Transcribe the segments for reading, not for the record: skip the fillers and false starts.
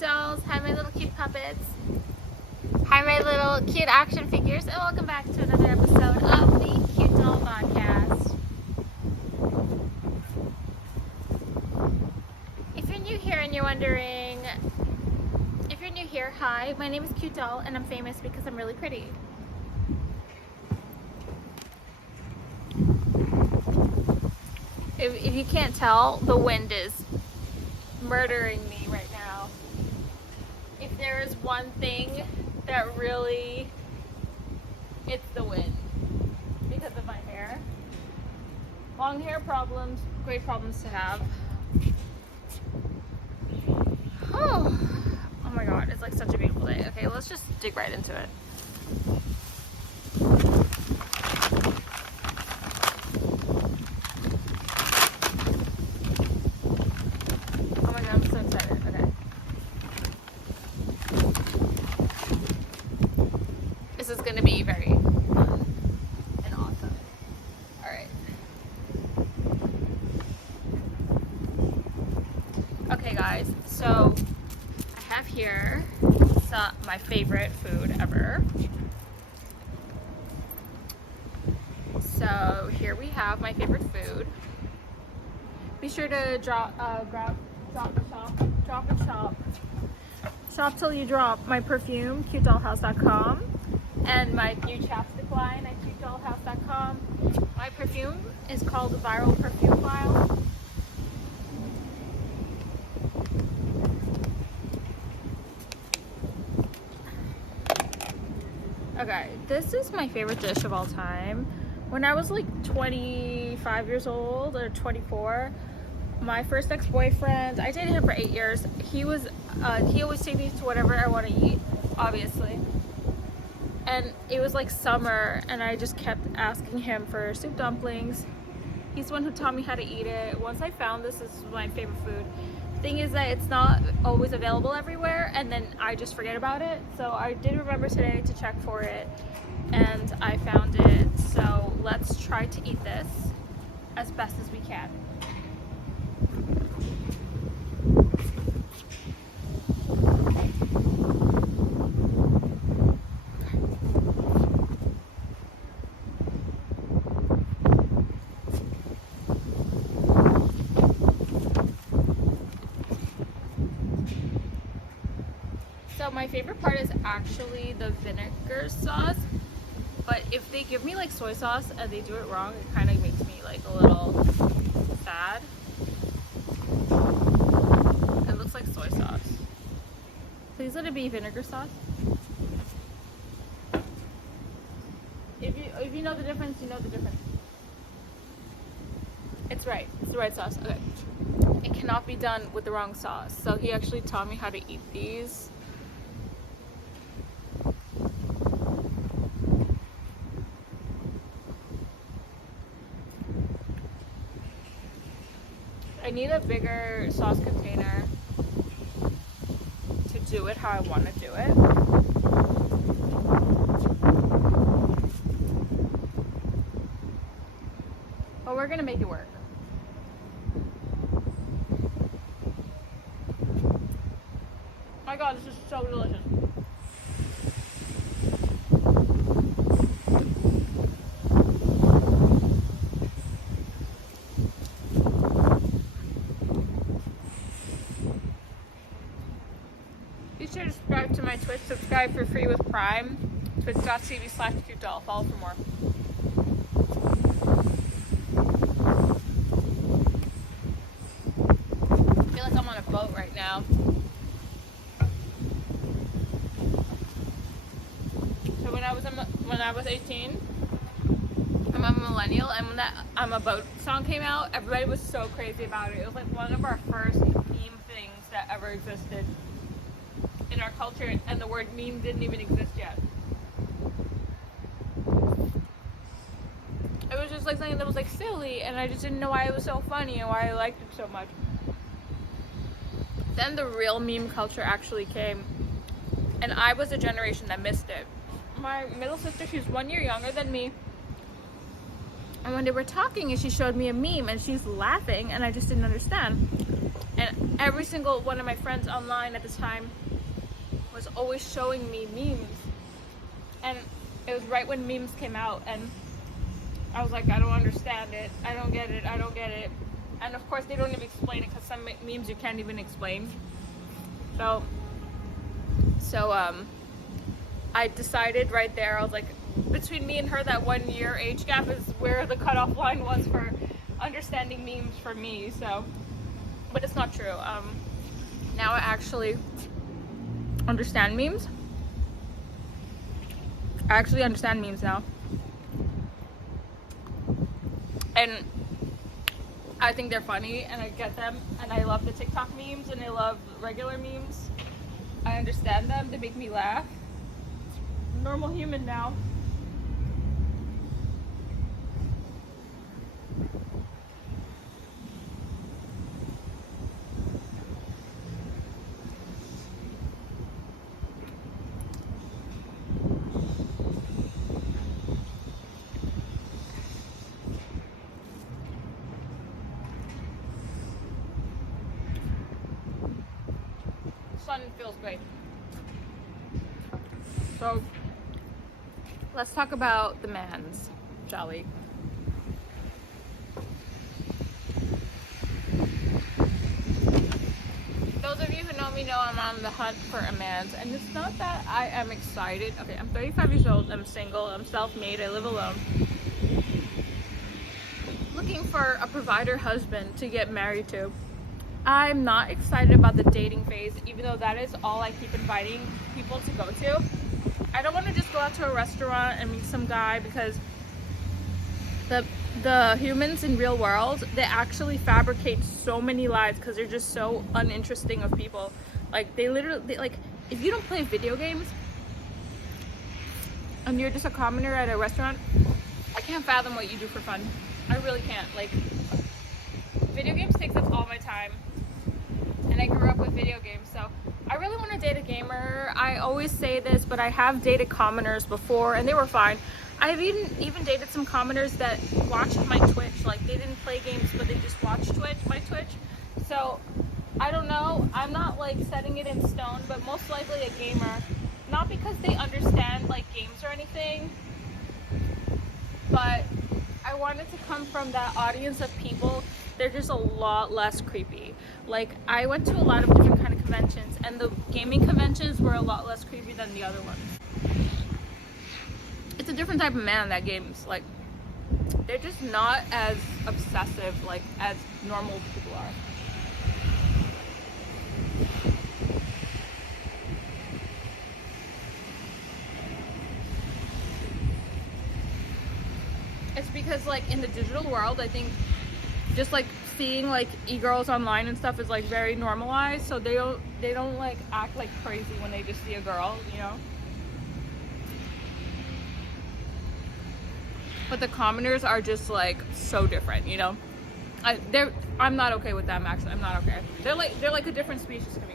dolls. Hi, my little cute puppets. Hi, my little cute action figures. And welcome back to another episode of the Cute Doll Podcast. If you're new here and you're wondering, if you're new here, hi, my name is Cute Doll and I'm famous because I'm really pretty. If you can't tell, the wind is murdering me right now. If there is one thing that really, it's the wind because of my hair. Long hair problems, great problems to have. Oh my god, it's like such a beautiful day. Okay, let's just dig right into it. Oh my god, I'm so excited. Okay. This is gonna be very fun and awesome. Alright. Okay guys, so I have here my favorite food ever. So here we have my favorite food. Be sure to drop till you drop my perfume, cutedollhouse.com, and my new chapstick line at cutedollhouse.com. My perfume is called the Viral Perfume File. Okay, this is my favorite dish of all time. When I was like 25 years old or 24, my first ex-boyfriend, I dated him for 8 years. He always take me to whatever I want to eat, obviously. And it was like summer and I just kept asking him for soup dumplings. He's the one who taught me how to eat it. Once I found this is my favorite food. Thing is that it's not always available everywhere and then I just forget about it. So I did remember today to check for it and I found it. So let's try to eat this as best as we can. So my favorite part is actually the vinegar sauce, but if they give me like soy sauce and they do it wrong, it kind of makes me like a little sad. It looks like soy sauce. Please let it be vinegar sauce. If you know the difference, you know the difference. It's right. It's the right sauce. Okay. It cannot be done with the wrong sauce. So he actually taught me how to eat these. I need a bigger sauce container to do it how I want to do it. But we're gonna make it work. My god, this is so delicious. Be sure to subscribe to my Twitch. Subscribe for free with Prime. Twitch.tv/cutedoll. Follow for more. I feel like I'm on a boat right now. So when I was 18, I'm a millennial, and when that I'm a Boat song came out, everybody was so crazy about it. It was like one of our first meme things that ever existed in our culture, and the word meme didn't even exist yet. It was just like something that was like silly, and I just didn't know why it was so funny and why I liked it so much. Then the real meme culture actually came, and I was a generation that missed it. My middle sister, she's 1 year younger than me, and when they were talking and she showed me a meme and she's laughing and I just didn't understand. And every single one of my friends online at the time was always showing me memes. And it was right when memes came out, and I was like, I don't understand it. I don't get it. I don't get it. And of course, they don't even explain it, because some memes you can't even explain. So I decided right there, I was like, between me and her, that 1 year age gap is where the cutoff line was for understanding memes for me. So, but it's not true. Now I actually understand memes. I actually understand memes now. And I think they're funny, and I get them, and I love the TikTok memes, and I love regular memes. I understand them. They make me laugh. Normal human now. Sun feels great. So let's talk about the mans, shall we? Those of you who know me know I'm on the hunt for a mans, and it's not that I am excited. Okay, I'm 35 years old, I'm single, I'm self-made, I live alone. Looking for a provider husband to get married to. I'm not excited about the dating phase, even though that is all I keep inviting people to go to. I don't want to just go out to a restaurant and meet some guy, because the humans in real world, they actually fabricate so many lies because they're just so uninteresting of people. Like they like, if you don't play video games and you're just a commoner at a restaurant, I can't fathom what you do for fun. I really can't. Like, video games takes up all my time, and I grew up with video games, so I really want to date a gamer. I always say this, but I have dated commoners before, and they were fine. I've even dated some commoners that watched my Twitch. Like, they didn't play games, but they just watched my Twitch. So I don't know. I'm not like setting it in stone, but most likely a gamer. Not because they understand like games or anything, but I wanted to come from that audience of people. They're just a lot less creepy. Like, I went to a lot of different kind of conventions, and the gaming conventions were a lot less creepy than the other ones. It's a different type of man that games. Like, they're just not as obsessive like as normal people are. It's because like in the digital world, I think just like seeing like e-girls online and stuff is like very normalized, so they don't like act like crazy when they just see a girl, you know. But the commoners are just like so different, you know. I'm not okay with them, actually. I'm not okay. They're like a different species to me.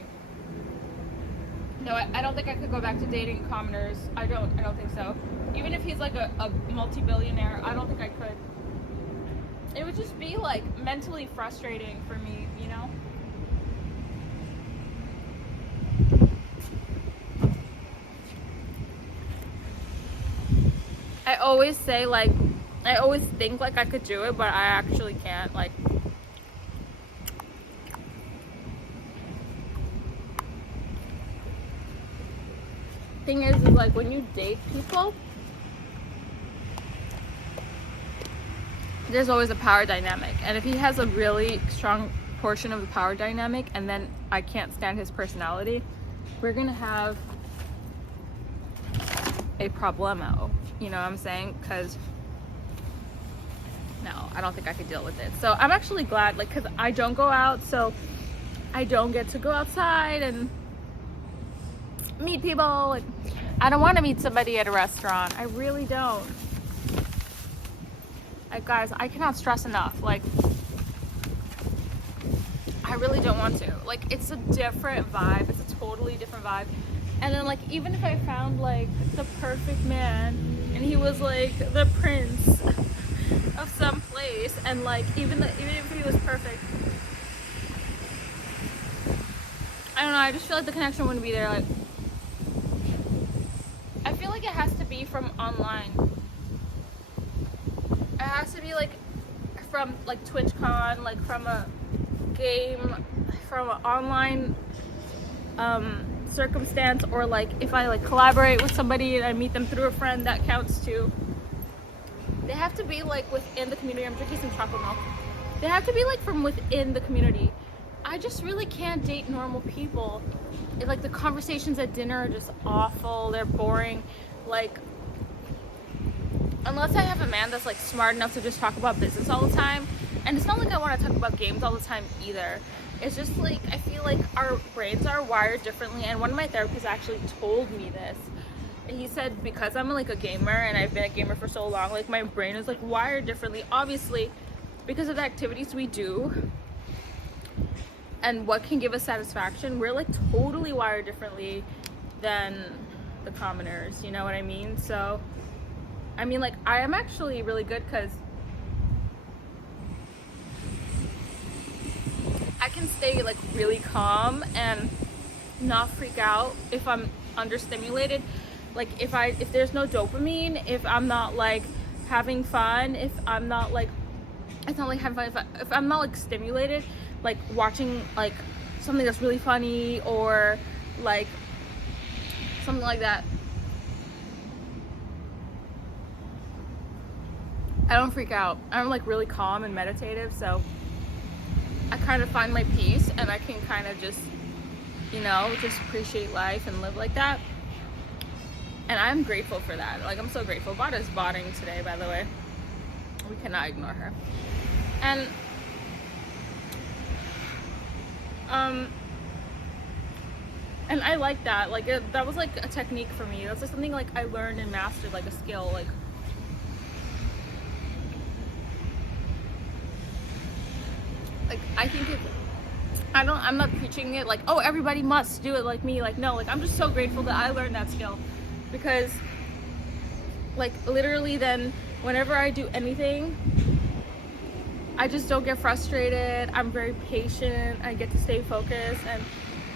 No, I don't think I could go back to dating commoners. I don't think so. Even if he's like a multi-billionaire, I don't think I could. It would just be like mentally frustrating for me, you know? I always say like, I always think like I could do it, but I actually can't. Like, thing is like when you date people, there's always a power dynamic, and if he has a really strong portion of the power dynamic and then I can't stand his personality, we're gonna have a problemo, you know what I'm saying? Because no, I don't think I could deal with it. So I'm actually glad, like, because I don't go out, so I don't get to go outside and meet people. Like, I don't want to meet somebody at a restaurant. I really don't. Like, guys, I cannot stress enough. Like, I really don't want to. Like, it's a different vibe. It's a totally different vibe. And then, like, even if I found, like, the perfect man, and he was, like, the prince of some place, and, like, even if he was perfect, I don't know, I just feel like the connection wouldn't be there. Like, I feel like it has to be from online. It has to be like from like TwitchCon, like from a game, from an online circumstance, or like if I like collaborate with somebody and I meet them through a friend, that counts too. They have to be like within the community. I'm drinking some chocolate milk. They have to be like from within the community. I just really can't date normal people. Like the conversations at dinner are just awful. They're boring. Like, unless I have a man that's like smart enough to just talk about business all the time. And it's not like I want to talk about games all the time either. It's just like, I feel like our brains are wired differently. And one of my therapists actually told me this. He said, because I'm like a gamer and I've been a gamer for so long, like my brain is like wired differently, obviously, because of the activities we do and what can give us satisfaction. We're like totally wired differently than the commoners, you know what I mean? So, I mean, like, I am actually really good because I can stay like really calm and not freak out if I'm understimulated. Like if there's no dopamine, if I'm not like having fun, if I'm not like, it's not like having fun, if I'm not like stimulated, like watching like something that's really funny or like something like that, I don't freak out. I'm like really calm and meditative, so I kind of find my peace and I can kind of just, you know, just appreciate life and live like that. And I'm grateful for that. Like, I'm so grateful. Bada's botting today, by the way. We cannot ignore her. And I like that. Like, that was like a technique for me. That's just something like I learned and mastered, like a skill. Like, I think I'm not preaching it like, oh, everybody must do it like me. Like, no, like, I'm just so grateful that I learned that skill. Because like literally then whenever I do anything, I just don't get frustrated. I'm very patient. I get to stay focused and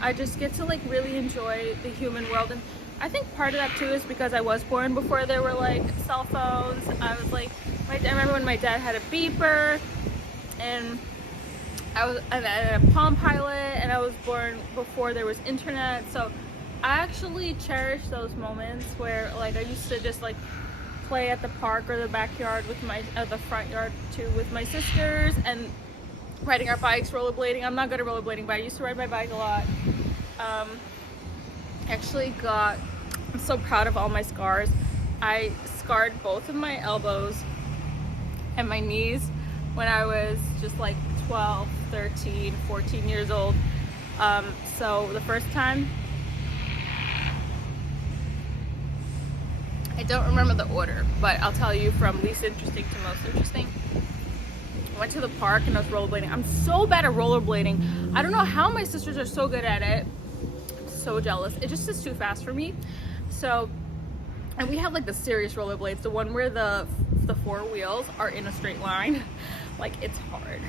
I just get to like really enjoy the human world. And I think part of that too is because I was born before there were like cell phones. I was like, I remember when my dad had a beeper and I was a Palm Pilot, and I was born before there was internet. So I actually cherish those moments where like I used to just like play at the park or the backyard with the front yard too with my sisters and riding our bikes, rollerblading. I'm not good at rollerblading, but I used to ride my bike a lot. I'm so proud of all my scars. I scarred both of my elbows and my knees when I was just like 12, 13, 14 years old. So the first time, I don't remember the order, but I'll tell you from least interesting to most interesting. I went to the park and I was rollerblading. I'm so bad at rollerblading. I don't know how my sisters are so good at it. I'm so jealous. It just is too fast for me. So, and we have like the serious rollerblades, the one where the four wheels are in a straight line. Like, it's hard.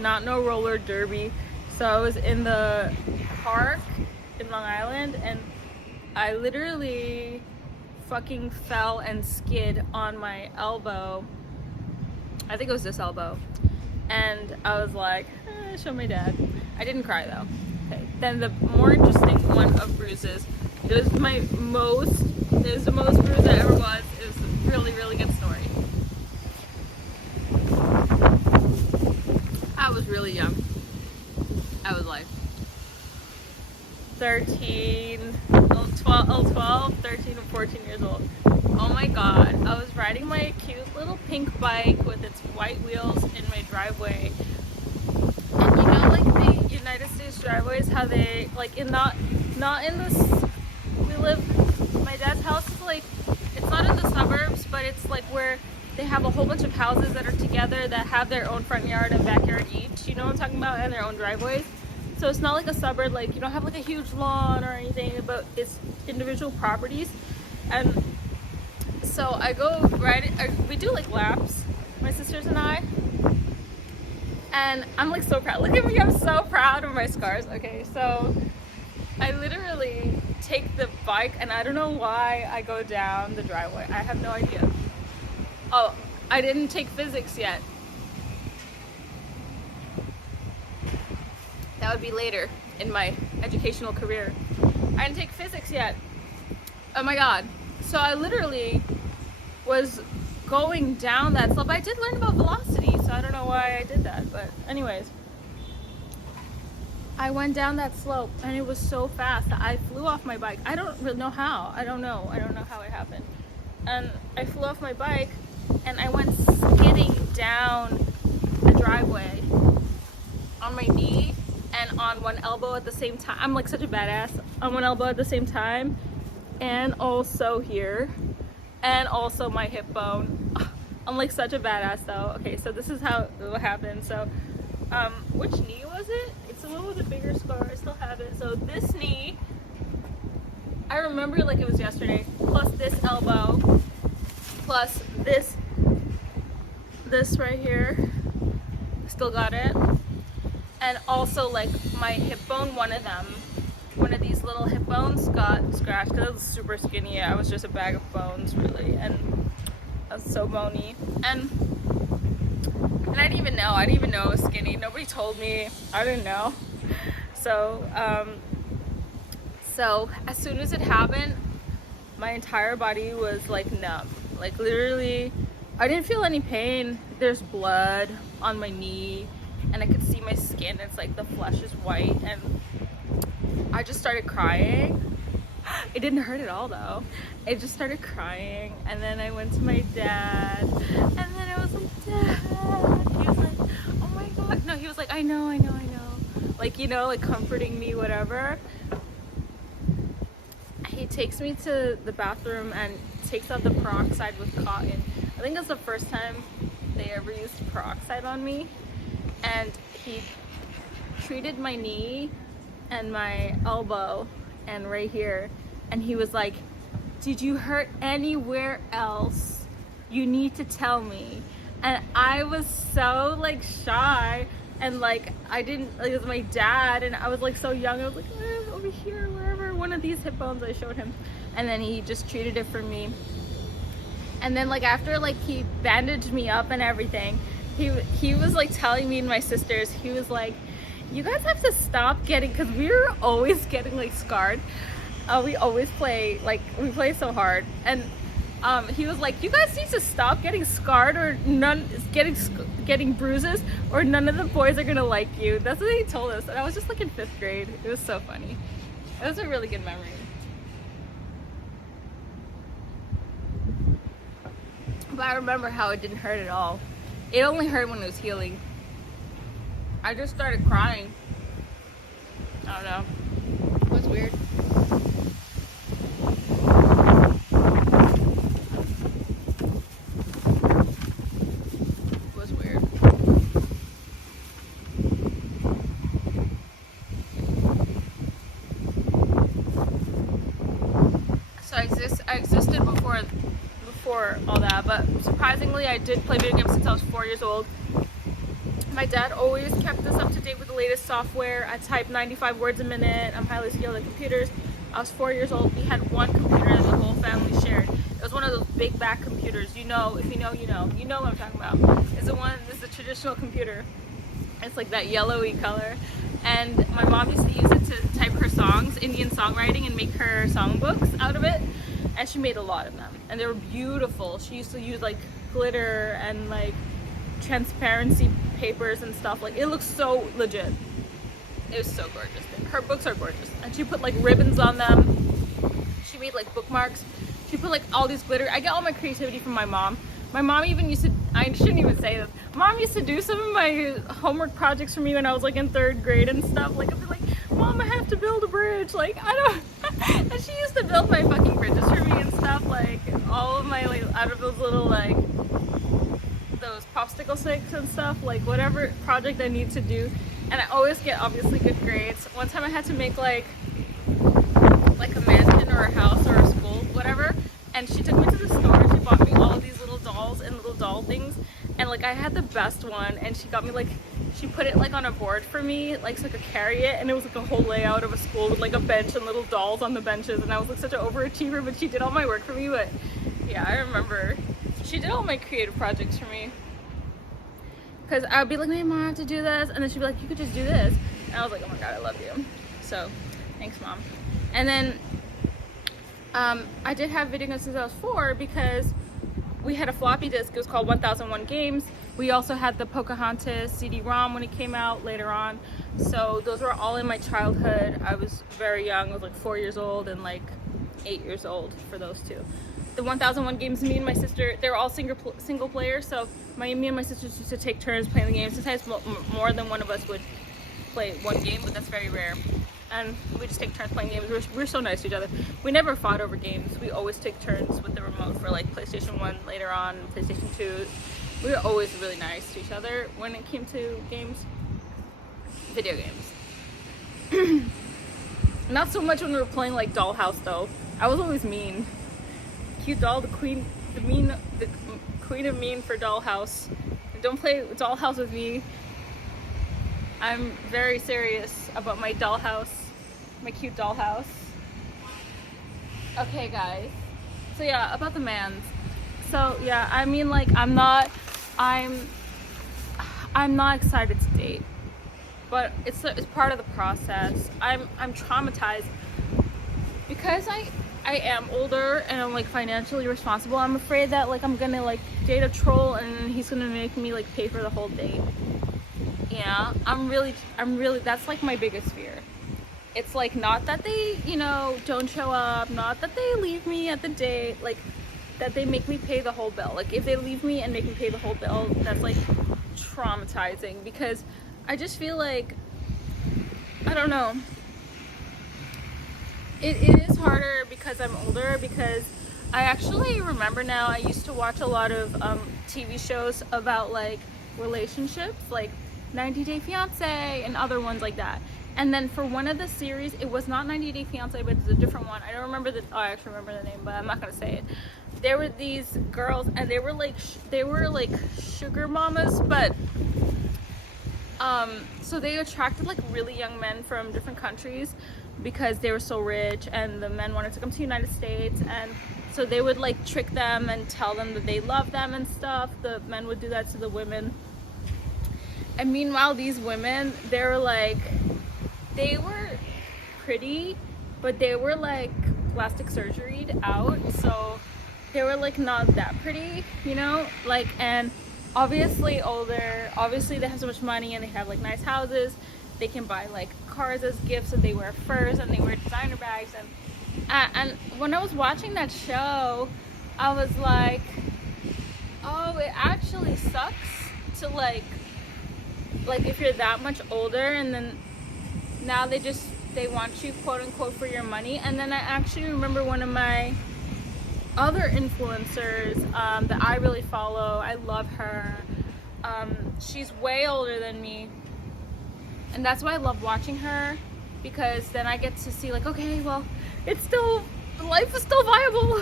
Not no roller derby. So I was in the park in Long Island and I literally fucking fell and skid on my elbow. I think it was this elbow. And I was like, show my dad. I didn't cry though. Okay. Then the more interesting one of bruises. It was the most bruised I ever was. It was a really, really good story. I was really young. I was like 13, 12, 13 or 14 years old. Oh my god, I was riding my cute little pink bike with its white wheels in my driveway. And you know, like the United States driveways, how they, like, not in this, my dad's house is like, it's not in the suburbs, but it's like where they have a whole bunch of houses that are together that have their own front yard and backyard each, you know what I'm talking about, and their own driveways. So it's not like a suburb, like you don't have like a huge lawn or anything, but it's individual properties. And so I go we do like laps, my sisters and I, and I'm like so proud. Look at me, I'm so proud of my scars. Okay, so I literally take the bike, and I don't know why I go down the driveway. I have no idea. Oh, I didn't take physics yet. That would be later in my educational career. I didn't take physics yet. Oh my god. So I literally was going down that slope. I did learn about velocity, so I don't know why I did that. But anyways, I went down that slope and it was so fast that I flew off my bike. I don't really know how. I don't know how it happened. And I flew off my bike and I went skidding down the driveway on my knee and on one elbow at the same time. I'm like such a badass. On one elbow at the same time, and also here, and also my hip bone. I'm like such a badass though. Okay, so this is how it happened. So which knee was it? It's the one with a bigger scar. I still have it. So this knee, I remember like it was yesterday, plus this elbow, plus this right here, still got it. And also like my hip bone, one of these little hip bones got scratched because I was super skinny. I was just a bag of bones really, and I was so bony. And I didn't even know I was skinny. Nobody told me. I didn't know. So so as soon as it happened, my entire body was like numb. Like literally, I didn't feel any pain. There's blood on my knee and I could see my skin. It's like the flesh is white, and I just started crying. It didn't hurt at all though. I just started crying, and then I went to my dad, and then I was like, Dad. He was like, oh my god. No, he was like, I know. Like, you know, like comforting me, whatever. He takes me to the bathroom and takes out the peroxide with cotton. I think that's the first time they ever used peroxide on me. And he treated my knee and my elbow and right here, and he was like, did you hurt anywhere else? You need to tell me. And I was so like shy, and like I didn't, like, it was my dad, and I was like so young. I was like, over here, wherever, one of these hip bones. I showed him, and then he just treated it for me. And then like after like he bandaged me up and everything, he was like telling me and my sisters, he was like, you guys have to stop getting, because we were always getting like scarred. We always play, like we play so hard, and he was like, you guys need to stop getting scarred, or getting bruises, or none of the boys are gonna like you. That's what he told us, and I was just like in 5th grade. It was so funny. It was a really good memory. But I remember how it didn't hurt at all. It only hurt when it was healing. I just started crying. I don't know. It was weird. It was weird. So I existed before all that, but surprisingly I did play video games since I was 4 years old. My dad always kept us up to date with the latest software. I type 95 words a minute. I'm highly skilled at computers. I was 4 years old. We had one computer that the whole family shared. It was one of those big back computers. You know, if you know, you know. You know what I'm talking about. It's a traditional computer. It's like that yellowy color. And my mom used to use it to type her songs, Indian songwriting, and make her songbooks out of it. And she made a lot of them. And they were beautiful. She used to use like glitter and like transparency papers and stuff. Like, it looks so legit. It was so gorgeous. Her books are gorgeous, and she put like ribbons on them. She made like bookmarks. She put like all these glitter. I get all my creativity from my mom. My mom even used to, I shouldn't even say this, Mom used to do some of my homework projects for me when I was like in 3rd grade and stuff. Like, I'd be like, Mom, I have to build a bridge. Like, I don't and she used to build my fucking bridges for me and stuff. Like, all of my, like, out of those little like those popsicle sticks and stuff, like whatever project I need to do. And I always get obviously good grades. One time I had to make like a mansion or a house or a school, whatever, and she took me to the store and she bought me all of these little dolls and little doll things, and like I had the best one, and she she put it like on a board for me, like so I could carry it, and it was like a whole layout of a school with like a bench and little dolls on the benches, and I was like such an overachiever, but she did all my work for me. But yeah, I remember she did all my creative projects for me, because I would be like, hey mom, I have to do this, and then she'd be like, you could just do this, and I was like, oh my god, I love you. So thanks, mom. And then I did have video games since I was 4 because we had a floppy disk. It was called 1001 Games. We also had the Pocahontas CD-ROM when it came out later on. So those were all in my childhood. I was very young. I was like 4 years old and like 8 years old for those two. The 1001 Games, me and my sister, they were all single player. So me and my sisters used to take turns playing the game. Sometimes more than one of us would play one game, but that's very rare. And we just take turns playing games. We're so nice to each other. We never fought over games. We always take turns with the remote for like PlayStation 1 later on, PlayStation 2. We were always really nice to each other when it came to games. Video games. Not so much when we were playing like Dollhouse though. I was always mean. Cute doll, the queen of mean for Dollhouse. Don't play Dollhouse with me. I'm very serious about my dollhouse, my cute dollhouse. Okay, guys. So yeah, about the mans. So yeah, I mean, like, I'm not excited to date, but it's part of the process. I'm traumatized because I am older and I'm like financially responsible. I'm afraid that like I'm gonna like date a troll and he's gonna make me like pay for the whole date. Yeah, I'm really, that's like my biggest fear. It's like not that they, you know, don't show up, not that they leave me at the date, like that they make me pay the whole bill. Like if they leave me and make me pay the whole bill, that's like traumatizing because I just feel like, I don't know. It is harder because I'm older, because I actually remember now I used to watch a lot of TV shows about like relationships, like 90 Day Fiance and other ones like that. And then for one of the series, it was not 90 Day Fiance, but it's a different one. I don't remember I actually remember the name, but I'm not gonna say it. There were these girls and they were like sugar mamas, but so they attracted like really young men from different countries because they were so rich, and the men wanted to come to the United States, and so they would like trick them and tell them that they love them and stuff. The men would do that to the women. And meanwhile, these women, they were pretty, but they were like plastic surgeryed out, so they were like not that pretty, you know, like, and obviously older, obviously they have so much money and they have like nice houses, they can buy like cars as gifts, and they wear furs and they wear designer bags, and when I was watching that show, I was like, oh, it actually sucks to like if you're that much older and then now they want you quote unquote for your money. And then I actually remember one of my other influencers that I really follow, I love her, she's way older than me, and that's why I love watching her, because then I get to see like, okay, well, life is still viable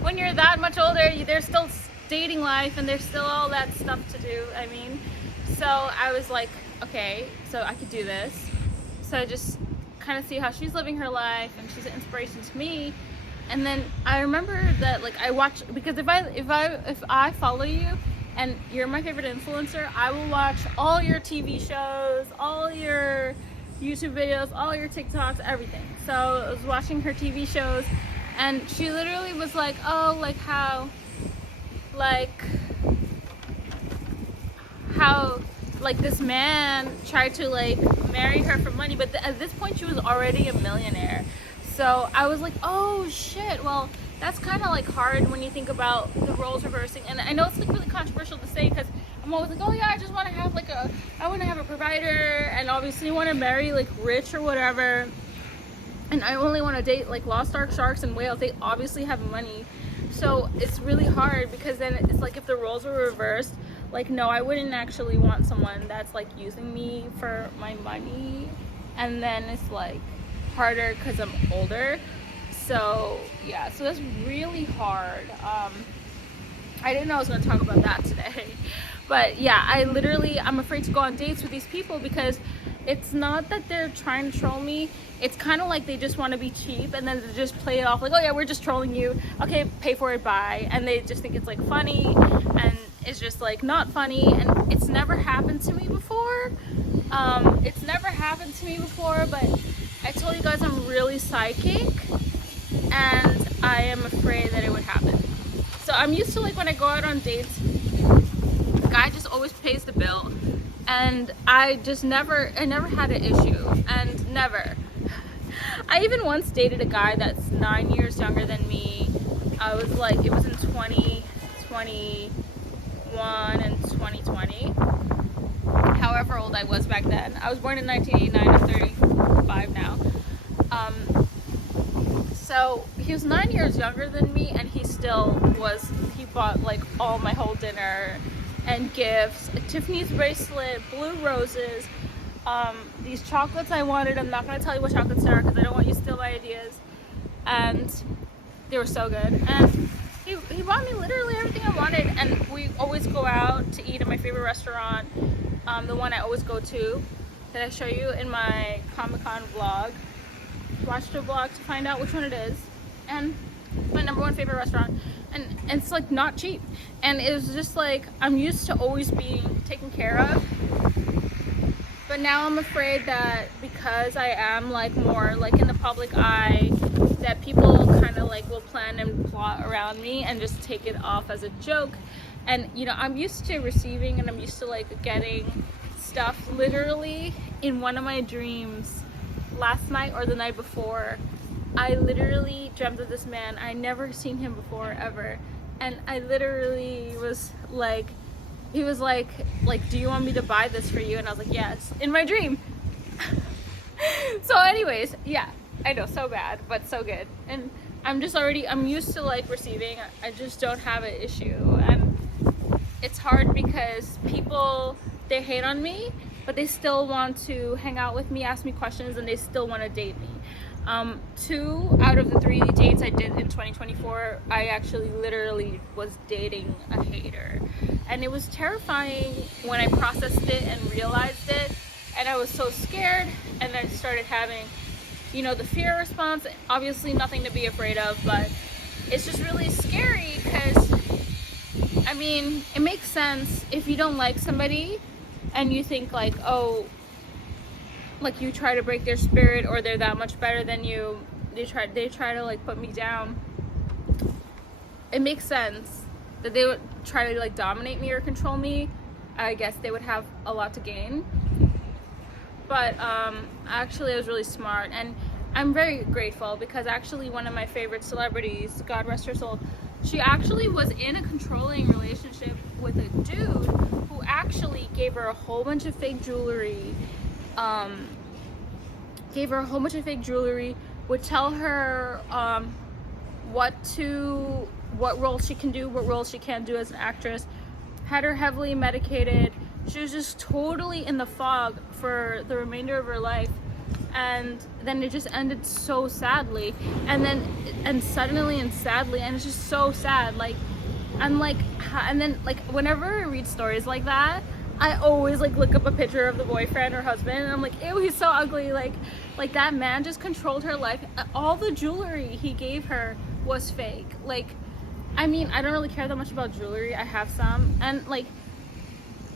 when you're that much older. There's still dating life and there's still all that stuff to do. I mean, so I was like, okay, so I could do this. So I just kind of see how she's living her life, and she's an inspiration to me. And then I remember that like I watch, because if I follow you and you're my favorite influencer, I will watch all your TV shows, all your YouTube videos, all your TikToks, everything. So I was watching her TV shows, and she literally was like, oh, like how this man tried to like marry her for money, but at this point she was already a millionaire. So I was like, oh shit, well, that's kind of like hard when you think about the roles reversing. And I know it's like really controversial to say, because I'm always like, oh yeah, I just want to have like I want to have a provider, and obviously want to marry like rich or whatever, and I only want to date like lost ark sharks and whales. They obviously have money. So it's really hard, because then it's like if the roles were reversed, like, no, I wouldn't actually want someone that's like using me for my money, and then it's like harder because I'm older. So yeah, so that's really hard. I didn't know I was going to talk about that today. But yeah, I'm afraid to go on dates with these people because it's not that they're trying to troll me. It's kind of like they just want to be cheap, and then they just play it off like, oh yeah, we're just trolling you. Okay, pay for it, bye. And they just think it's like funny, and it's just like not funny. And it's never happened to me before. But I told you guys I'm really psychic, and I am afraid that it would happen. So I'm used to, like, when I go out on dates, the guy just always pays the bill, and I never had an issue, and never. I even once dated a guy that's 9 years younger than me. I was like, it was in 2021 and 2020, however old I was back then. I was born in 1989, I'm 35 now. So he was 9 years younger than me, and he bought like all my whole dinner and gifts, a Tiffany's bracelet, blue roses, these chocolates I wanted. I'm not going to tell you what chocolates they are because I don't want you to steal my ideas. And they were so good. And he bought me literally everything I wanted. And we always go out to eat at my favorite restaurant, the one I always go to, that I show you in my Comic-Con vlog. Watch the vlog to find out which one it is. And my #1 favorite restaurant. And it's like not cheap. And it was just like, I'm used to always being taken care of. But now I'm afraid that because I am like more like in the public eye, that people kind of like will plan and plot around me and just take it off as a joke. And you know, I'm used to receiving, and I'm used to like getting stuff. Literally in one of my dreams last night or the night before, I literally dreamt of this man. I never seen him before ever, and I literally was like, he was like, do you want me to buy this for you? And I was like, yes, in my dream. So anyways, yeah, I know, so bad, but so good. And I'm used to like receiving. I just don't have an issue. And it's hard because people, they hate on me, but they still want to hang out with me, ask me questions, and they still want to date me. 2 out of the 3 dates I did in 2024, I actually literally was dating a hater. And it was terrifying when I processed it and realized it. And I was so scared, and I started having, you know, the fear response. Obviously nothing to be afraid of, but it's just really scary because, I mean, it makes sense if you don't like somebody and you think like, oh, like you try to break their spirit, or they're that much better than you, they try to like put me down. It makes sense that they would try to like dominate me or control me. I guess they would have a lot to gain. But actually I was really smart, and I'm very grateful because actually one of my favorite celebrities, God rest her soul, she actually was in a controlling relationship with a dude who actually gave her a whole bunch of fake jewelry. Would tell her what roles she can do, what roles she can't do as an actress, had her heavily medicated. She was just totally in the fog for the remainder of her life, and then it just ended so sadly, and suddenly and sadly, and it's just so sad. Like, I'm like, and then like whenever I read stories like that, I always like look up a picture of the boyfriend or husband, and I'm like, ew, he's so ugly. Like that man just controlled her life. All the jewelry he gave her was fake. Like, I mean, I don't really care that much about jewelry. I have some, and like,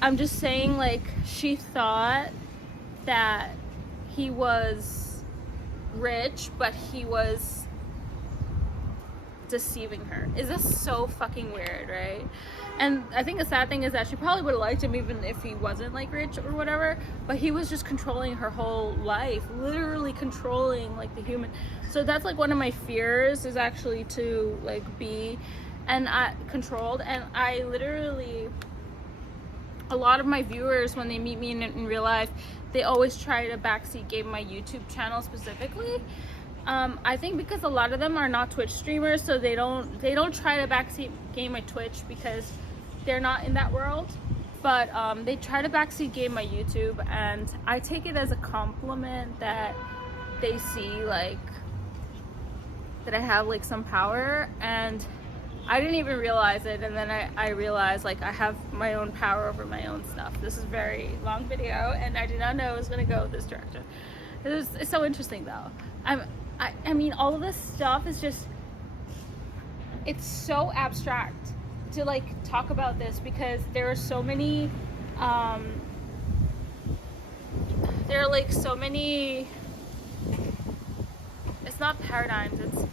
I'm just saying, like, she thought that he was rich, but he was deceiving her. Is this so fucking weird, right? And I think the sad thing is that she probably would have liked him even if he wasn't like rich or whatever, but he was just controlling her whole life, literally controlling like the human. So that's like one of my fears, is actually to like be controlled. And I literally, a lot of my viewers, when they meet me in real life, they always try to backseat game my YouTube channel specifically. I think because a lot of them are not Twitch streamers, so they don't try to backseat game my Twitch because they're not in that world. But they try to backseat game my YouTube, and I take it as a compliment that they see like that I have like some power. And I didn't even realize it, and then I realized like I have my own power over my own stuff. This is a very long video, and I did not know it was going to go this direction. It's so interesting though. I mean, all of this stuff is just, it's so abstract to like talk about this, because there are so many there are like so many, it's not paradigms, it's,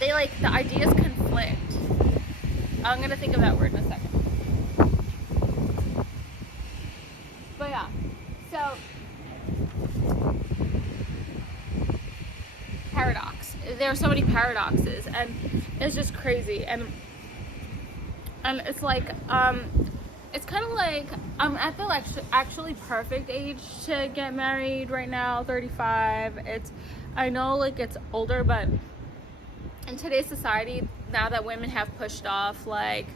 they like, the ideas conflict. I'm gonna think of that word in a second. But yeah, so paradox. There are so many paradoxes, and it's just crazy. And it's like, it's kind of like I'm at the actually perfect age to get married right now, 35. I know like it's older, but in today's society, now that women have pushed off like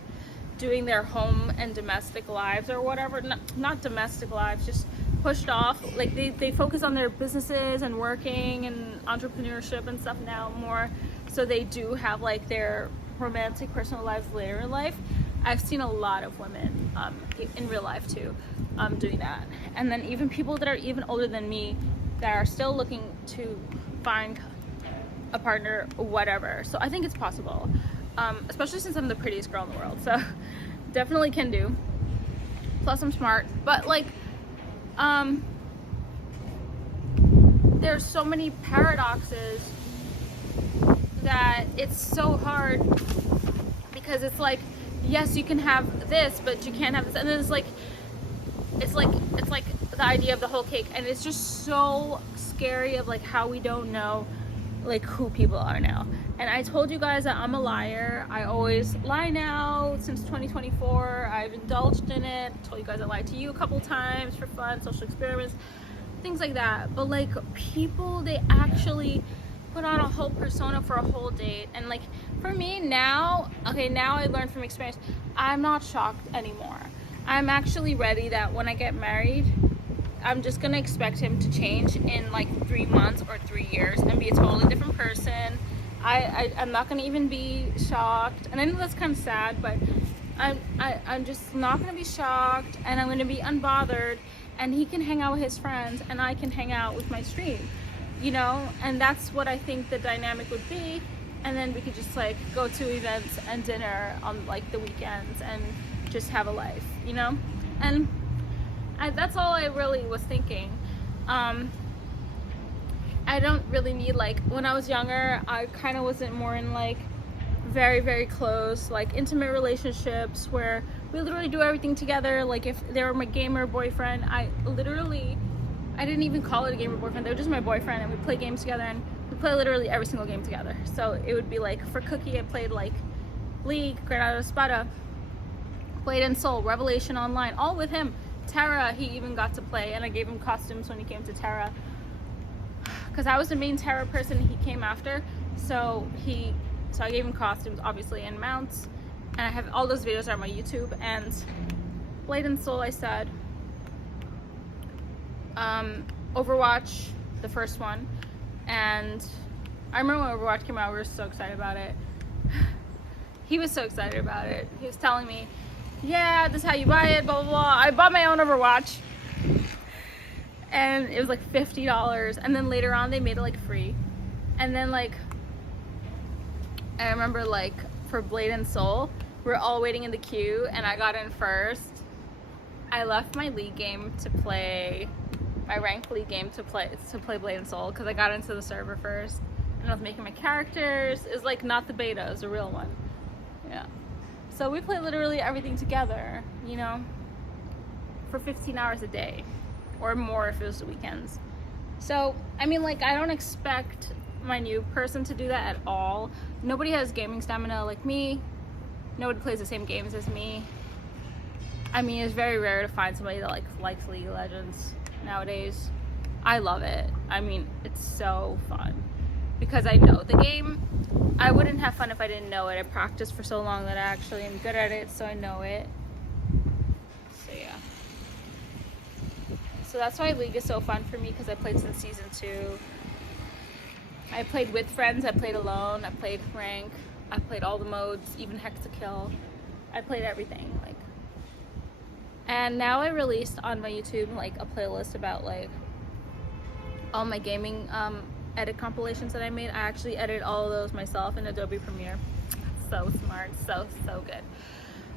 doing their home and domestic lives or whatever, not domestic lives, just pushed off, like they focus on their businesses and working and entrepreneurship and stuff now more, so they do have like their romantic personal lives later in life. I've seen a lot of women in real life too doing that, and then even people that are even older than me that are still looking to find a partner, whatever. So I think it's possible, especially since I'm the prettiest girl in the world, so definitely can do. Plus I'm smart, but like there's so many paradoxes that it's so hard, because it's like, yes, you can have this, but you can't have this, and then it's like the idea of the whole cake, and it's just so scary of like how we don't know like who people are now. And I told you guys that I'm a liar. I always lie now since 2024. I've indulged in it. I told you guys I lied to you a couple times for fun, social experiments, things like that. But like people, they actually put on a whole persona for a whole date. And like for me now, okay, now I learned from experience, I'm not shocked anymore. I'm actually ready that when I get married, I'm just gonna expect him to change in like 3 months or 3 years and be a totally different person. I'm not gonna even be shocked, and I know that's kind of sad, but I'm just not gonna be shocked, and I'm gonna be unbothered, and he can hang out with his friends and I can hang out with my stream, you know. And that's what I think the dynamic would be. And then we could just like go to events and dinner on like the weekends and just have a life, you know. And that's all I really was thinking. I don't really need, like, when I was younger, I kind of wasn't more in like very, very close, like intimate relationships where we literally do everything together. Like if they were my gamer boyfriend, I didn't even call it a gamer boyfriend, they were just my boyfriend, and we play games together, and we play literally every single game together. So it would be like, for Cookie, I played like League, Granada Espada, Blade and Soul, Revelation Online, all with him. Terra, he even got to play, and I gave him costumes when he came to Terra, because I was the main Terra person, he came after, so I gave him costumes, obviously, and mounts, and I have all those videos are on my YouTube. And Blade and Soul, I said, Overwatch, the first one, and I remember when Overwatch came out, we were so excited about it. He was so excited about it. He was telling me, yeah, this is how you buy it, blah, blah, blah. I bought my own Overwatch, and it was like $50, and then later on they made it like free. And then like, I remember like for Blade and Soul, we're all waiting in the queue, and I got in first. I left my League game to play, my ranked League game to play Blade and Soul, because I got into the server first, and I was making my characters. It was like not the beta, it was a real one. Yeah. So we play literally everything together, you know, for 15 hours a day, or more if it was the weekends. So, I mean, like, I don't expect my new person to do that at all. Nobody has gaming stamina like me. Nobody plays the same games as me. I mean, it's very rare to find somebody that likes League of Legends nowadays. I love it. I mean, it's so fun because I know the game. I wouldn't have fun if I didn't know it. I practiced for so long that I actually am good at it, so I know it. So yeah. So that's why League is so fun for me, because I played since season 2. I played with friends, I played alone, I played rank. I played all the modes, even Hexakill. I played everything, like. And now I released on my YouTube like a playlist about like all my gaming edit compilations that I made. I actually edited all of those myself in Adobe Premiere. So smart, so good.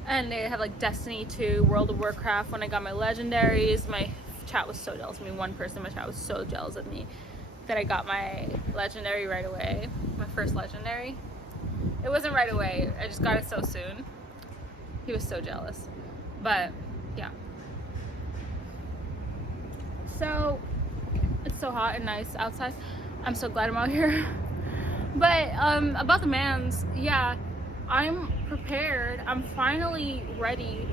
And they have like Destiny 2, World of Warcraft. When I got my legendaries, my chat was so jealous of me. One person in my chat was so jealous of me that I got my legendary right away. My first legendary. It wasn't right away, I just got it so soon. He was so jealous. But yeah. So it's so hot and nice outside. I'm so glad I'm out here. But about the mans, yeah, I'm prepared. I'm finally ready.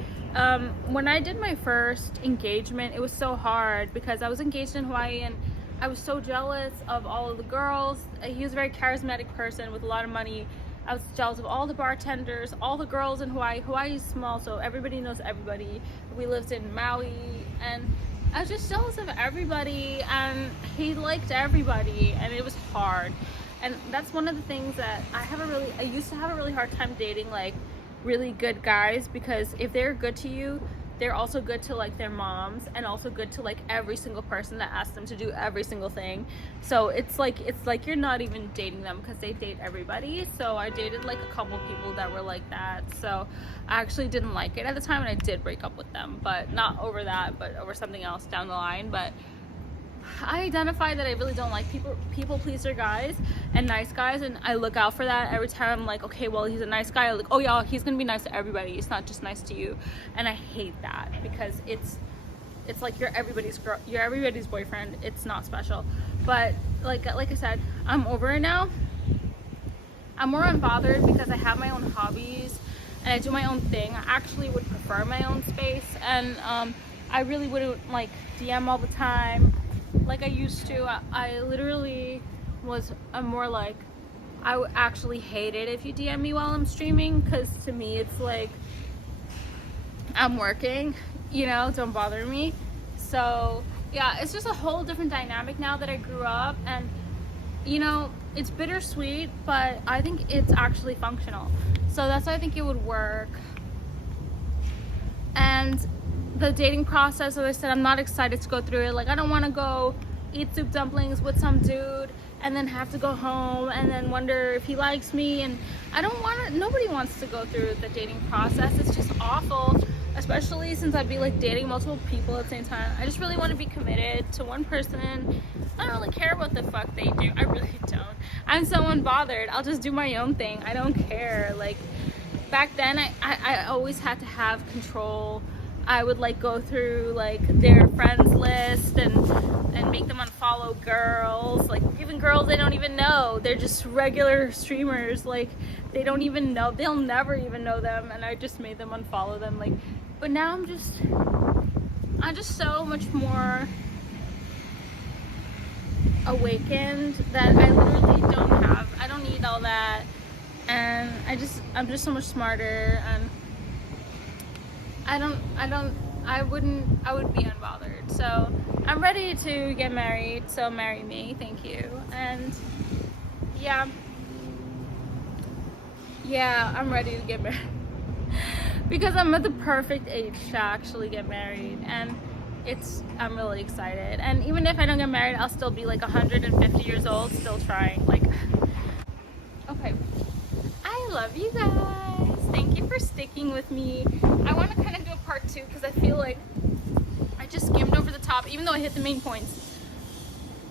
When I did my first engagement, it was so hard because I was engaged in Hawaii and I was so jealous of all of the girls. He was a very charismatic person with a lot of money. I was jealous of all the bartenders, all the girls in Hawaii. Hawaii is small, so everybody knows everybody. We lived in Maui, and I was just jealous of everybody, and he liked everybody, and it was hard. And that's one of the things that I used to have a really hard time dating like really good guys, because if they're good to you, they're also good to like their moms, and also good to like every single person that asks them to do every single thing. So it's like you're not even dating them because they date everybody. So I dated like a couple people that were like that. So I actually didn't like it at the time, and I did break up with them, but not over that, but over something else down the line. But I identify that I really don't like people pleaser guys and nice guys, and I look out for that every time. I'm like, okay, well, he's a nice guy. I'm like, oh yeah, he's gonna be nice to everybody. He's not just nice to you. And I hate that because it's like you're everybody's girl, you're everybody's boyfriend. It's not special. But like I said, I'm over it now. I'm more unbothered because I have my own hobbies and I do my own thing. I actually would prefer my own space, and I really wouldn't like DM all the time like I used to. I literally I'm more like, I would actually hate it if you DM me while I'm streaming, because to me it's like I'm working, you know, don't bother me. So yeah, it's just a whole different dynamic now that I grew up, and you know, it's bittersweet, but I think it's actually functional. So that's why I think it would work. And the dating process, as I said, I'm not excited to go through it. Like, I don't want to go eat soup dumplings with some dude and then have to go home and then wonder if he likes me. And I don't want to, nobody wants to go through the dating process. It's just awful, especially since I'd be like dating multiple people at the same time. I just really want to be committed to one person. I don't really care what the fuck they do. I really don't. I'm so unbothered. I'll just do my own thing. I don't care. Like, back then I always had to have control. I would like go through like their friends list and make them unfollow girls, like even girls they don't even know. They're just regular streamers, like they don't even know, they'll never even know them, and I just made them unfollow them. Like, but now I'm just so much more awakened that I literally I don't need all that, and I'm just so much smarter, and I would be unbothered. So I'm ready to get married, so marry me, thank you. And yeah, I'm ready to get married because I'm at the perfect age to actually get married, and I'm really excited. And even if I don't get married, I'll still be like 150 years old, still trying. Like, okay, I love you guys. Thank you for sticking with me. I want to kind of do a part 2 because I feel like I just skimmed over the top, even though I hit the main points.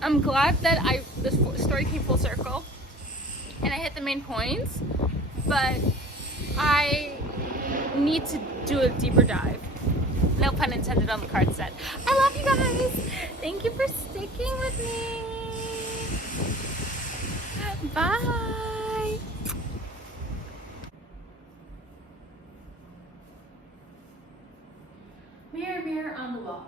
I'm glad that this story came full circle and I hit the main points, but I need to do a deeper dive. No pun intended on the card set. I love you guys. Thank you for sticking with me. Bye. Mirror, mirror on the wall.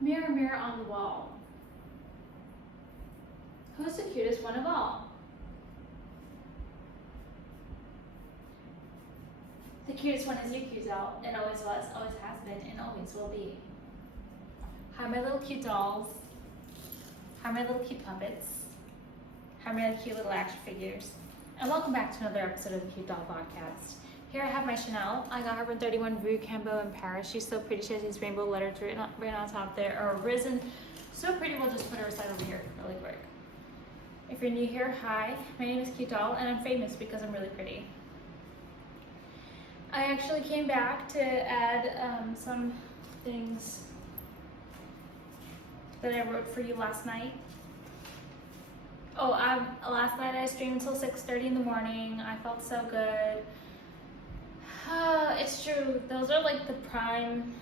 Mirror, mirror on the wall. Who's the cutest one of all? The cutest one is you, cute doll. It always was, always has been, and always will be. Hi, my little cute dolls. Hi, my little cute puppets. Hi, my cute little action figures. And welcome back to another episode of the Cute Doll Podcast. Here I have my Chanel. I got her from 31 Rue Cambon in Paris. She's so pretty. She has these rainbow letters written on top there, or risen. So pretty, we'll just put her aside over here really quick. If you're new here, hi. My name is Cute Doll, and I'm famous because I'm really pretty. I actually came back to add some things that I wrote for you last night. Oh, last night I streamed until 6:30 in the morning. I felt so good. It's true. Those are like the prime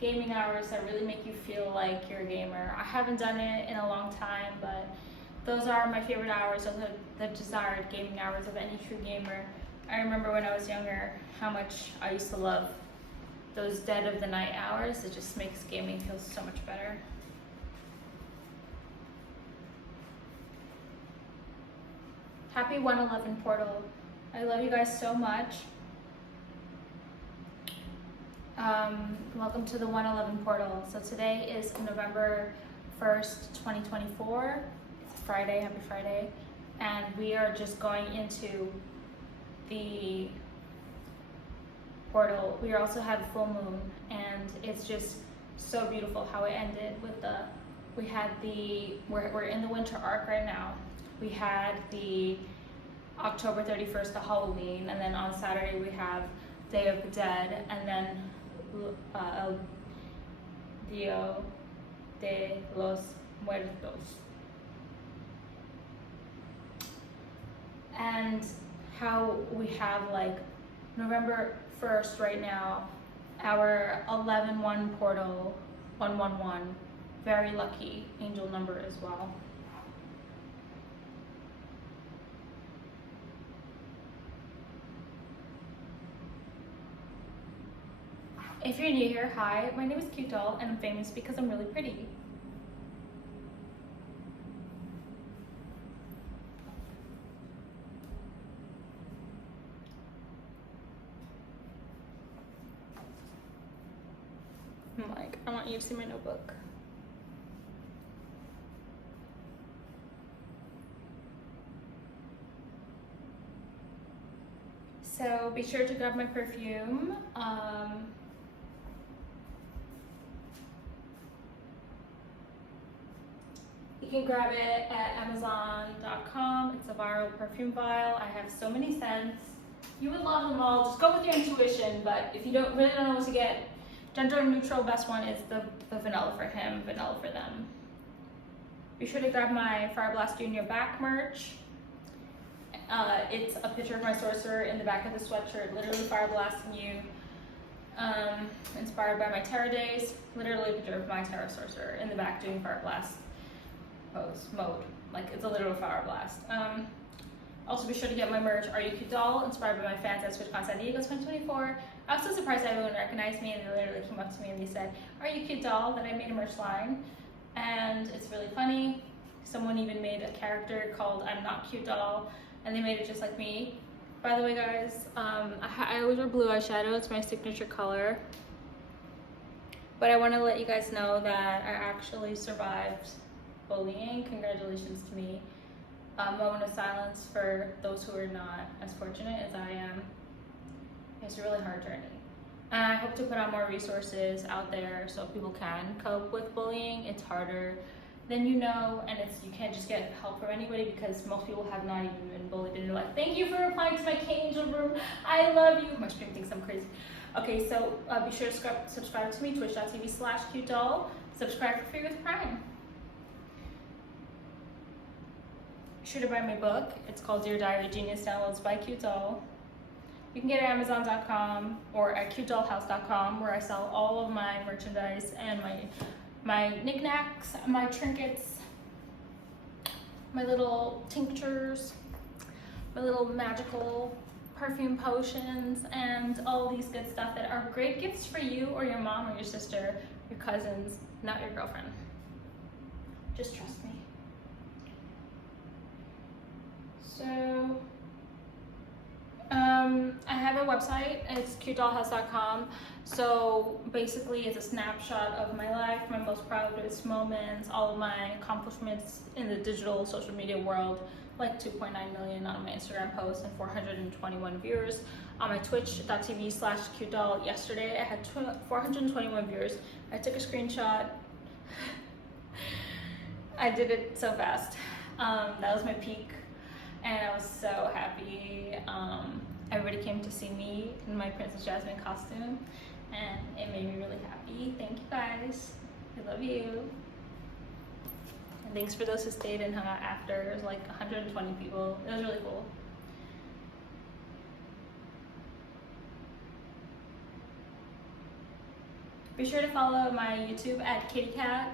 gaming hours that really make you feel like you're a gamer. I haven't done it in a long time, but those are my favorite hours. Those are the desired gaming hours of any true gamer. I remember when I was younger how much I used to love those dead of the night hours. It just makes gaming feel so much better. Happy 111 portal. I love you guys so much. Welcome to the 111 portal. So today is November 1st, 2024. It's Friday, happy Friday. And we are just going into the portal. We also had full moon, and it's just so beautiful how it ended with we're in the winter arc right now. We had the October 31st, the Halloween, and then on Saturday we have Day of the Dead, and then El Dia de los Muertos. And how we have like November 1st right now, our 11-1 portal, 111, very lucky angel number as well. If you're new here, hi, my name is Cute Doll, and I'm famous because I'm really pretty. I want you to see my notebook. So be sure to grab my perfume. You can grab it at Amazon.com. It's a viral perfume vial. I have so many scents. You would love them all. Just go with your intuition, but if you don't know what to get, gender neutral, best one is the vanilla for him, vanilla for them. Be sure to grab my Fire Blast Junior back merch. It's a picture of my sorcerer in the back of the sweatshirt, literally fire blasting you. Inspired by my Terror days, literally a picture of my Terror sorcerer in the back doing fire blast mode. Like it's a literal fire blast. Also be sure to get my merch, Are You Cute Doll, inspired by my fans at TwitchCon San Diego 2024. I was so surprised that everyone recognized me, and they literally came up to me and they said, Are you Cute Doll? That I made a merch line. And it's really funny. Someone even made a character called I'm Not Cute Doll, and they made it just like me. By the way, guys, I always wear blue eyeshadow. It's my signature color. But I want to let you guys know that I actually survived bullying. Congratulations to me. Moment of silence for those who are not as fortunate as I am. It's a really hard journey. And I hope to put out more resources out there so people can cope with bullying. It's harder than you know, and you can't just get help from anybody because most people have not even been bullied in their life. Thank you for replying to my K-Angel room. I love you. My stream thinks I'm crazy. Okay, so be sure to subscribe to me, twitch.tv/cutedoll. Subscribe for free with Prime. Be sure to buy my book. It's called Dear Diary Genius Downloads by Cute Doll. You can get it at Amazon.com or at cutedollhouse.com, where I sell all of my merchandise and my knickknacks, my trinkets, my little tinctures, my little magical perfume potions, and all these good stuff that are great gifts for you or your mom or your sister, your cousins, not your girlfriend. Just trust me. So, I have a website. It's cutedollhouse.com. So basically it's a snapshot of my life, my most proudest moments, all of my accomplishments in the digital social media world, like 2.9 million on my Instagram post and 421 viewers. On my twitch.tv/cutedoll yesterday, I had 421 viewers. I took a screenshot. I did it so fast. That was my peak, and I was so happy. Everybody came to see me in my Princess Jasmine costume, and it made me really happy. Thank you guys. I love you. And thanks for those who stayed and hung out after. It was like 120 people. It was really cool. Be sure to follow my YouTube at kittycat.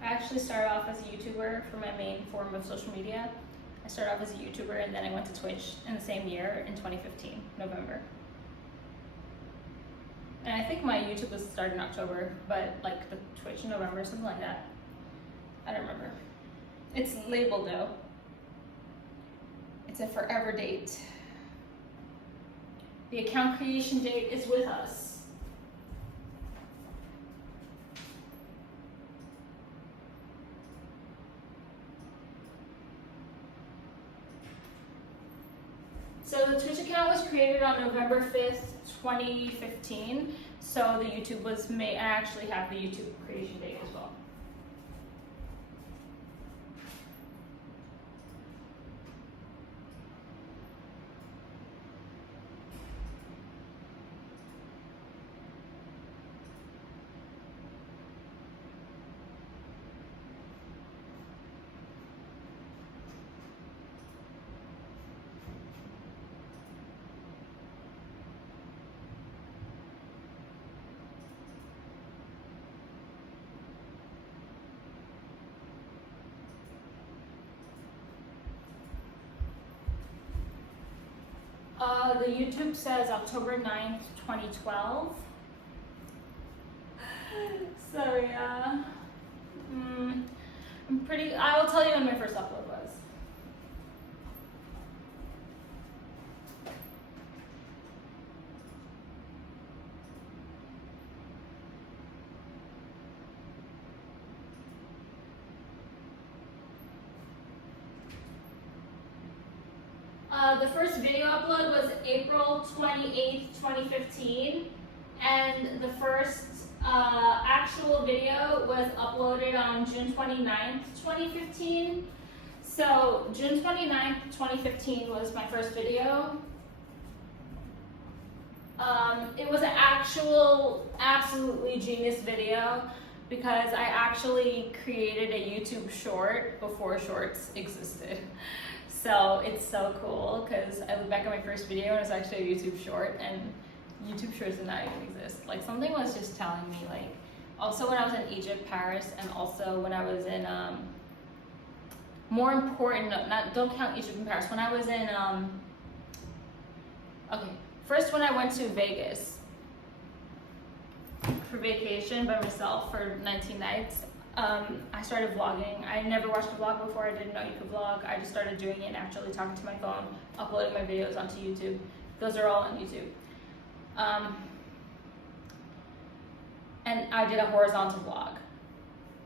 I actually started off as a YouTuber for my main form of social media. I started off as a YouTuber and then I went to Twitch in the same year in 2015, November. And I think my YouTube was started in October, but like the Twitch in November, something like that. I don't remember. It's labeled though. It's a forever date. The account creation date is with us. So the Twitch account was created on November 5th, 2015. So the YouTube was made, I actually have the YouTube creation date as well. The YouTube says October 9th, 2012. So yeah, I will tell you when my first upload was. The first video upload was April 28th, 2015, and the first actual video was uploaded on June 29th, 2015. So June 29th, 2015 was my first video. It was an actual, absolutely genius video because I actually created a YouTube short before shorts existed. So it's so cool because I look back at my first video and it's actually a YouTube short, and YouTube shorts did not even exist. Like something was just telling me, like, also when I was in Egypt, Paris, and also when I was in, more important, don't count Egypt and Paris, when I was in, okay, first when I went to Vegas for vacation by myself for 19 nights, I started vlogging. I never watched a vlog before. I didn't know you could vlog. I just started doing it naturally, talking to my phone, uploading my videos onto YouTube. Those are all on YouTube. And I did a horizontal vlog.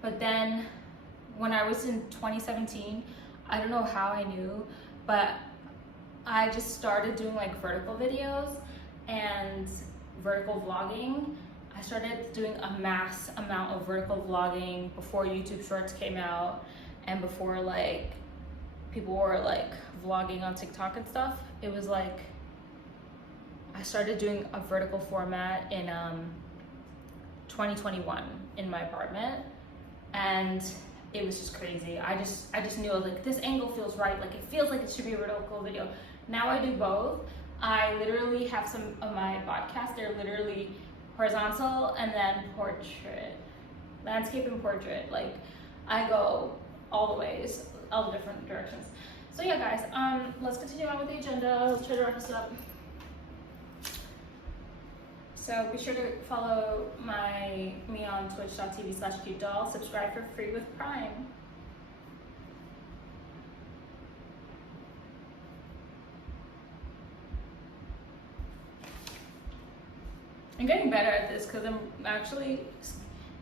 But then when I was in 2017, I don't know how I knew, but I just started doing like vertical videos and vertical vlogging. I started doing a mass amount of vertical vlogging before YouTube Shorts came out and before like people were like vlogging on TikTok and stuff. It was like I started doing a vertical format in 2021 in my apartment, and it was just crazy. I just knew like this angle feels right. Like it feels like it should be a vertical video. Now I do both. I literally have some of my podcasts. They're literally horizontal and then portrait, landscape and portrait. Like I go all the ways, all the different directions. So yeah guys, let's continue on with the agenda. Let's try to wrap this up. So be sure to follow me on twitch.tv/cutedoll. Subscribe for free with Prime. I'm getting better at this because I'm actually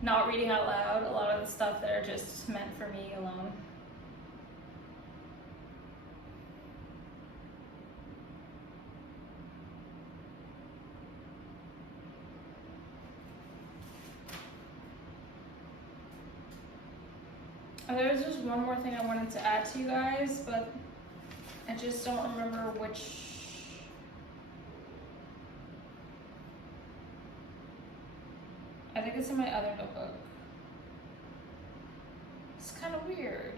not reading out loud a lot of the stuff that are just meant for me alone. There was just one more thing I wanted to add to you guys, but I just don't remember which. I think it's in my other notebook. It's kind of weird.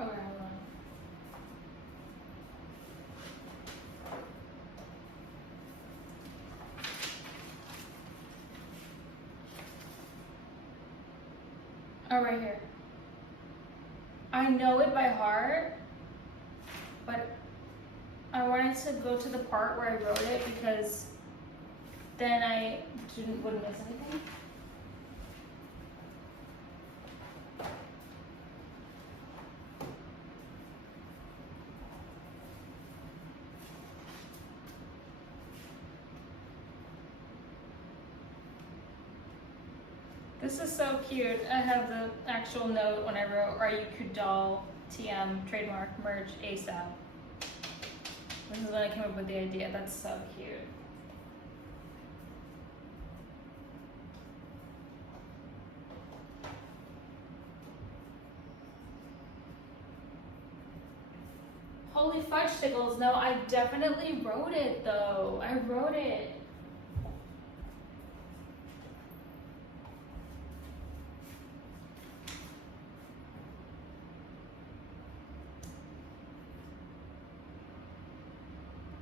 Okay, hold on. Oh, right here. I know it by heart, but I wanted to go to the part where I wrote it because then I wouldn't miss anything. This is so cute. I have the actual note when I wrote, "Are you Kudal TM trademark merch ASAP?" This is when I came up with the idea. That's so cute. Holy fudge tickles. No, I definitely wrote it though. I wrote it.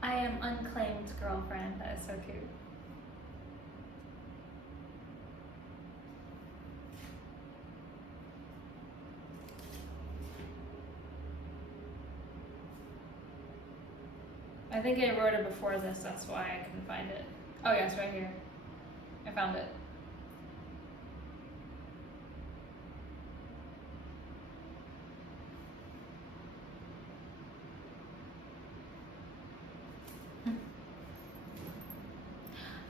I am unclaimed girlfriend. That is so cute. I think I wrote it before this, that's why I couldn't find it. Oh yes, right here. I found it.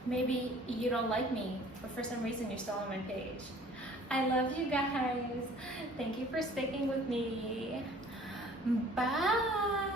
Maybe you don't like me, but for some reason you're still on my page. I love you guys. Thank you for sticking with me. Bye.